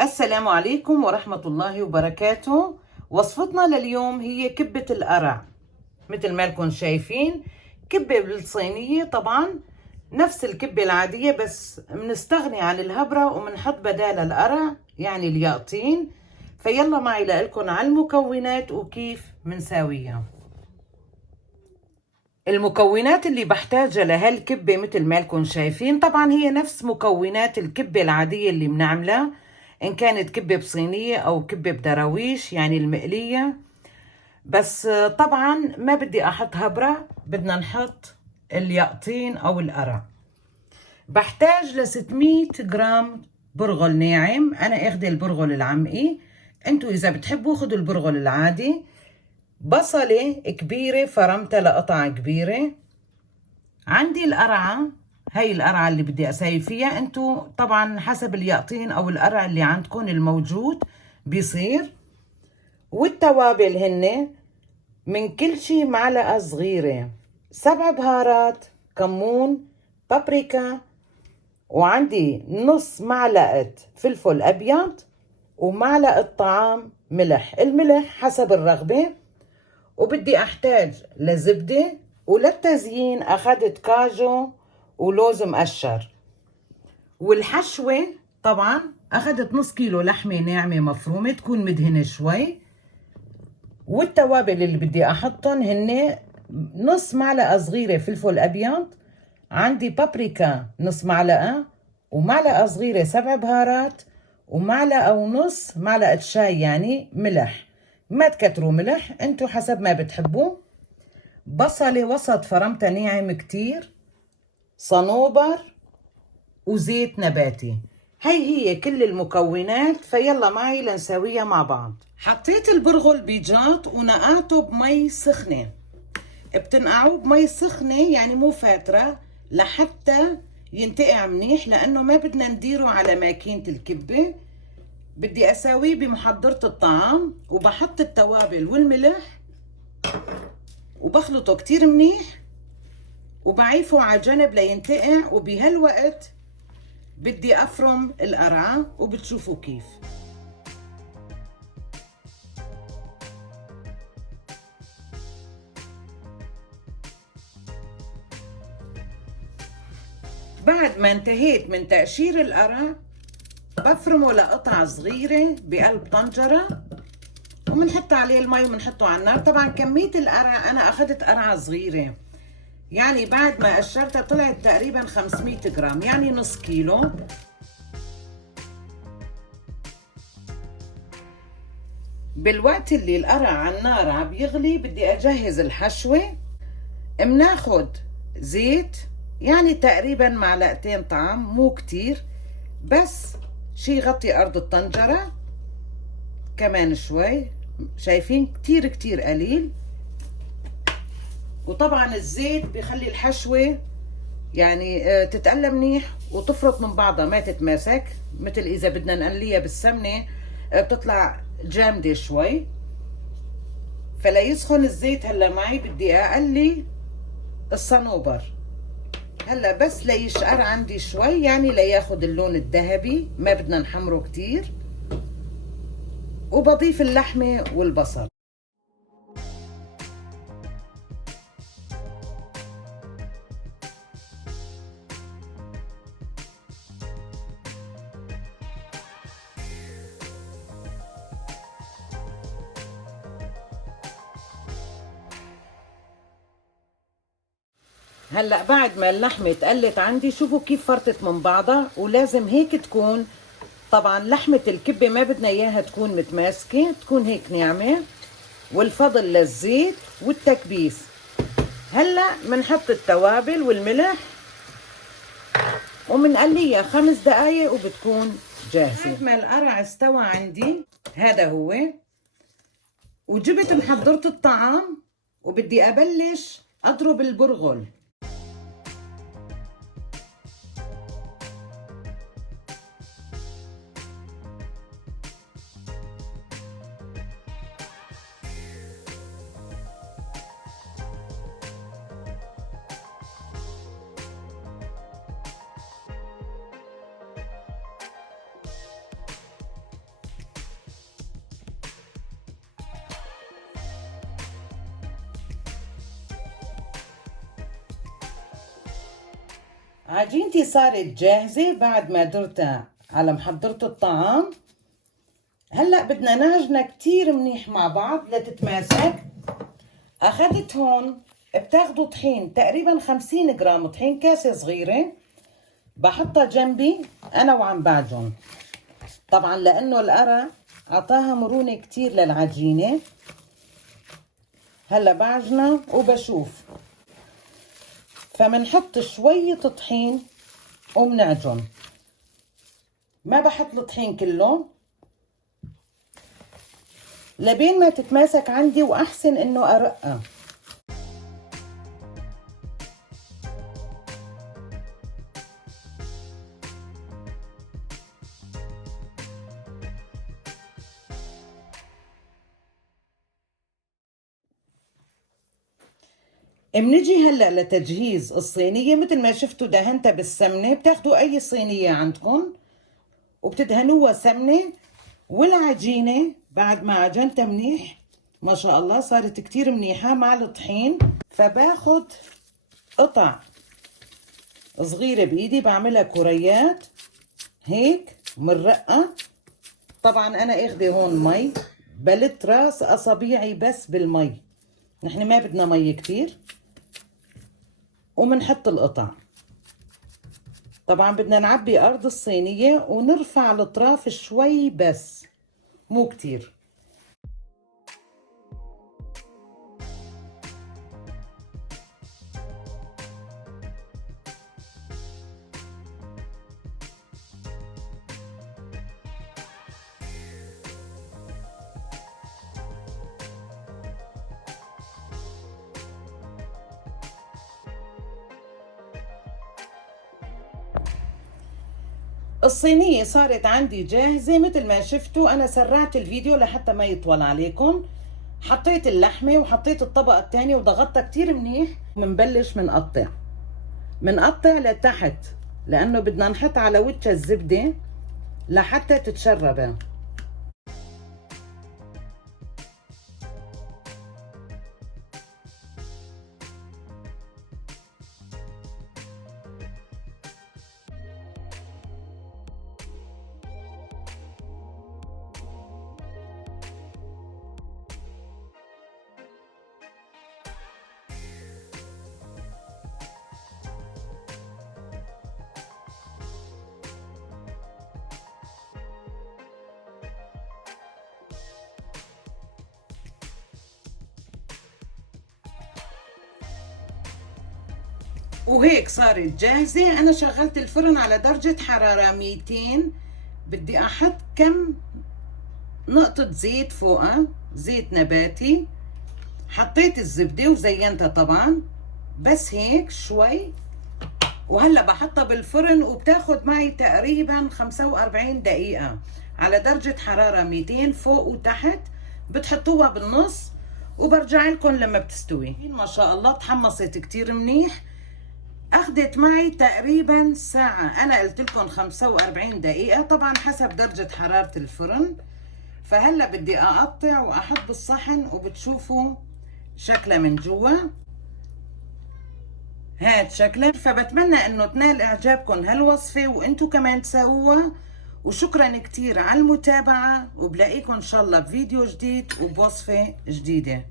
السلام عليكم ورحمة الله وبركاته. وصفتنا لليوم هي كبة القرع. مثل ما لكم شايفين كبة بالصينية، طبعا نفس الكبة العادية، بس منستغني عن الهبرة ومنحط بدالها القرع، يعني الياقطين. فيلا معي لقلكم على المكونات وكيف منساويها. المكونات اللي بحتاجها لهالكبة مثل ما لكم شايفين، طبعا هي نفس مكونات الكبة العادية اللي بنعملها، إن كانت كبة بصينية أو كبة بدراويش يعني المقلية. بس طبعا ما بدي أحط هبرة، بدنا نحط الياقطين أو القرع. بحتاج ل 600 جرام برغل ناعم، أنا أخذ البرغل العمقي، أنتوا إذا بتحبوا خذوا البرغل العادي. بصلة كبيرة فرمتها لقطعة كبيرة. عندي القرعة، هاي القرعة اللي بدي أساوي فيها، انتو طبعا حسب الياقطين او القرع اللي عندكم الموجود بيصير. والتوابل هن من كل شي معلقة صغيرة، 7 بهارات، كمون، بابريكا، وعندي نص معلقة فلفل أبيض، ومعلقة طعام ملح، الملح حسب الرغبة. وبدي أحتاج لزبدة، وللتزيين أخذت كاجو ولوز مقشر. والحشوة طبعا أخذت نص كيلو لحمة ناعمة مفرومة تكون مدهنة شوي. والتوابل اللي بدي أحطهم هن نص معلقة صغيرة فلفل أبيض، عندي بابريكا نص معلقة، ومعلقة صغيرة 7 بهارات، ومعلقة ونص معلقة شاي يعني ملح، ما تكتروا ملح انتو حسب ما بتحبوا. بصلة وسط فرمتها ناعم كتير، صنوبر، وزيت نباتي. هي كل المكونات، فيلا معي لنسويها مع بعض. حطيت البرغل بجاط ونقعته بمي سخنة، بتنقعوه بمي سخنة يعني مو فاترة، لحتى ينتقع منيح، لأنه ما بدنا نديره على ماكينة الكبة. بدي أساويه بمحضرة الطعام، وبحط التوابل والملح وبخلطه كتير منيح، وبعيفه على جنب لينتقع. وبهالوقت بدي افرم القرعه، وبتشوفوا كيف. بعد ما انتهيت من تقشير القرع، بفرمه لقطع صغيره بقلب طنجره، وبنحط عليه المي وبنحطه على النار. طبعا كميه القرع انا اخذت قرعه صغيره، يعني بعد ما قشرتها طلعت تقريبا 500 جرام، يعني نص كيلو. بالوقت اللي القرع على النار عم يغلي بدي اجهز الحشوه. مناخد زيت، يعني تقريبا معلقتين طعام، مو كتير، بس شي يغطي ارض الطنجرة. كمان شوي، شايفين كتير كتير قليل. وطبعا الزيت بيخلي الحشوة يعني تتقلى منيح وتفرط من بعضها، ما تتماسك، مثل اذا بدنا نقليها بالسمنة بتطلع جامدة شوي. فلا يسخن الزيت هلا معي بدي اقلي الصنوبر هلا بس ليشقر عندي شوي، يعني لياخد اللون الذهبي، ما بدنا نحمره كتير. وبضيف اللحمة والبصل. هلا بعد ما اللحمة اتقلت عندي، شوفوا كيف فرطت من بعضها، ولازم هيك تكون. طبعا لحمة الكبة ما بدنا اياها تكون متماسكة، تكون هيك ناعمة. والفضل للزيت والتكبيس. هلا بنحط التوابل والملح ومنقليها 5 دقايق وبتكون جاهزة. بعد ما القرع استوى عندي، هذا هو، وجبت محضرة الطعام، وبدي أبلش أضرب البرغل. عجينتي صارت جاهزة بعد ما درتها على محضرة الطعام. هلأ بدنا نعجنها كتير منيح مع بعض لتتماسك. أخدت هون بتاخدوا طحين تقريبا 50 جرام طحين، كاسة صغيرة بحطها جنبي أنا وعم بعجن. طبعا لأنه القرع عطاها مرونة كتير للعجينة. هلا بعجنها وبشوف، فمنحط شوية طحين ومنعجن. ما بحط الطحين كله لبين ما تتماسك عندي، وأحسن إنه أرقها. منجي هلا لتجهيز الصينية. مثل ما شفتوا دهنتها بالسمنة. بتاخدوا أي صينية عندكم وبتدهنوها سمنة. والعجينة بعد ما عجنتها منيح ما شاء الله صارت كتير منيحة مع الطحين، فباخد قطع صغيرة بإيدي بعملها كريات هيك منرقة. طبعا أنا اخذي هون مي، بلت راس أصابيعي بس بالمي، نحن ما بدنا مي كتير. ومنحط القطع. طبعا بدنا نعبي أرض الصينية ونرفع الأطراف شوي بس مو كتير. الصينية صارت عندي جاهزة مثل ما شفتوا. أنا سرعت الفيديو لحتى ما يطول عليكم. حطيت اللحمة وحطيت الطبقة الثانية وضغطتها كتير منيح. منبلش منقطع لتحت لأنه بدنا نحط على وجهها الزبدة لحتى تتشرب. وهيك صارت جاهزة. أنا شغلت الفرن على درجة حرارة 200. بدي أحط كم نقطة زيت فوقها، زيت نباتي. حطيت الزبدة وزينتها طبعا بس هيك شوي. وهلا بحطها بالفرن وبتاخد معي تقريبا 45 دقيقة على درجة حرارة 200 فوق وتحت. بتحطوها بالنص وبرجع لكم لما بتستوي. ما شاء الله تحمصت كتير منيح. اخدت معي تقريبا ساعة. انا قلت لكم 45 دقيقة طبعا حسب درجة حرارة الفرن. فهلا بدي اقطع واحط بالصحن وبتشوفوا شكلها من جوا. هاد شكلها. فبتمنى انه تنال اعجابكم هالوصفة وانتو كمان تسووها. وشكرا كتير على المتابعة، وبلاقيكم ان شاء الله بفيديو جديد وبوصفة جديدة.